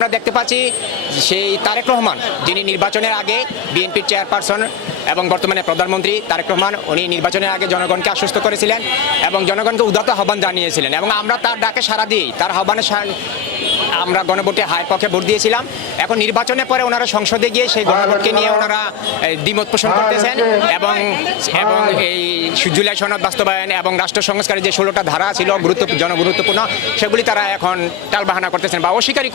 আমরা দেখতে পাচ্ছি সেই তারেক রহমান যিনি নির্বাচনের আগে বিএনপির চেয়ারপারসন এবং বর্তমানে প্রধানমন্ত্রী তারেক রহমান উনি নির্বাচনের আগে জনগণকে আশ্বস্ত করেছিলেন এবং জনগণকে উদাত্ত আহ্বান জানিয়েছিলেন এবং আমরা তার ডাকে সাড়া দিয়েই তার আহ্বানে আমরা গণভোটে হায়ের পক্ষে ভোট দিয়েছিলাম। এখন নির্বাচনের পরে ওনারা সংসদে গিয়ে সেই গণভোটকে নিয়ে ওনারা দ্বিমত পোষণ করতেছেন এবং এবং এই জুলাই সনদ বাস্তবায়ন এবং রাষ্ট্র সংস্কারের যে 16টা ধারা ছিল জনগুরুত্বপূর্ণ সেগুলি তারা এখন টালবাহানা করতেছেন বা অস্বীকারই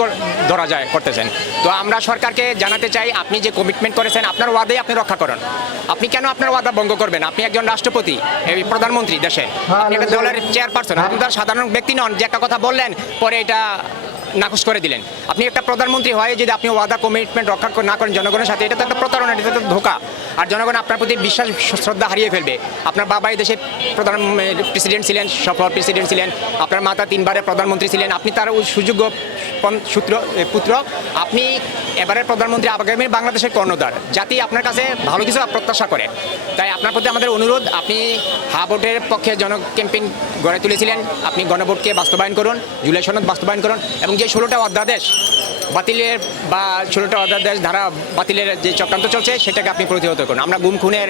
ধরা যায় করতেছেন। তো আমরা সরকারকে জানাতে চাই, আপনি যে কমিটমেন্ট করেছেন আপনার ওয়াদাই আপনি রক্ষা করুন। আপনি কেন আপনার ওয়াদা ভঙ্গ করবেন? আপনি একজন রাষ্ট্রপতি, এই প্রধানমন্ত্রী দেশের, আপনি একটা দলের চেয়ারপারসন, আপনি তো সাধারণ ব্যক্তি নন যে একটা কথা বললেন পরে এটা নাকচ করে দিলেন। আপনি একটা প্রধানমন্ত্রী হয়ে যদি আপনি ওয়াদা কমিটমেন্ট রক্ষা না করেন জনগণের সাথে, এটা তো একটা প্রতারণা, এটা তো ধোঁকা। আর জনগণ আপনার প্রতি বিশ্বাস শ্রদ্ধা হারিয়ে ফেলবে। আপনার বাবা এই দেশে প্রধান প্রেসিডেন্ট ছিলেন, সফল প্রেসিডেন্ট ছিলেন, আপনার মাতা 3বারের প্রধানমন্ত্রী ছিলেন, আপনি তার সুযোগ্য পুত্র, আপনি এবারের প্রধানমন্ত্রী, আগামী বাংলাদেশের কর্ণধার। জাতি আপনার কাছে ভালো কিছু প্রত্যাশা করে। তাই আপনার প্রতি আমাদের অনুরোধ, আপনি ভোটের পক্ষে ক্যাম্পেইন গড়ে তুলেছিলেন, আপনি গণভোটকে বাস্তবায়ন করুন, জুলাই সনদ বাস্তবায়ন করুন এবং যে 16টা অধ্যাদেশ বাতিলের বা 16টা অধ্যাদেশ ধারা বাতিলের যে চক্রান্ত চলছে সেটাকে আপনি প্রতিহত করুন। আমরা গুম খুনের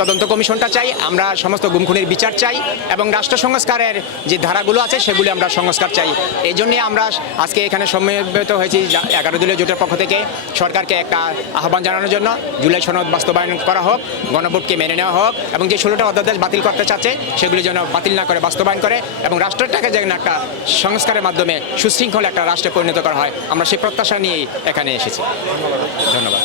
তদন্ত কমিশনটা চাই, আমরা সমস্ত গুম খুনের বিচার চাই এবং রাষ্ট্র সংস্কারের যে ধারাগুলো আছে সেগুলি আমরা সংস্কার চাই। এই জন্যে আমরা আজকে এখানে সমবেত হয়েছি 11 দলীয় জোটের পক্ষ থেকে সরকারকে একটা আহ্বান জানানোর জন্য জুলাই সনদ বাস্তবায়ন করা হোক, গণভোটকে মেনে নেওয়া হোক এবং যে 16টা অধ্যাদেশ বাতিল করতে চাচ্ছে সেগুলি যেন বাতিল না করে বাস্তবায়ন করে এবং রাষ্ট্রটাকে যেন একটা সংস্কারের মাধ্যমে সুশৃঙ্খল একটা রাষ্ট্রে পরিণত করা হয়। আমরা সেই প্রত্যাশা নিয়েই এখানে এসেছি। ধন্যবাদ।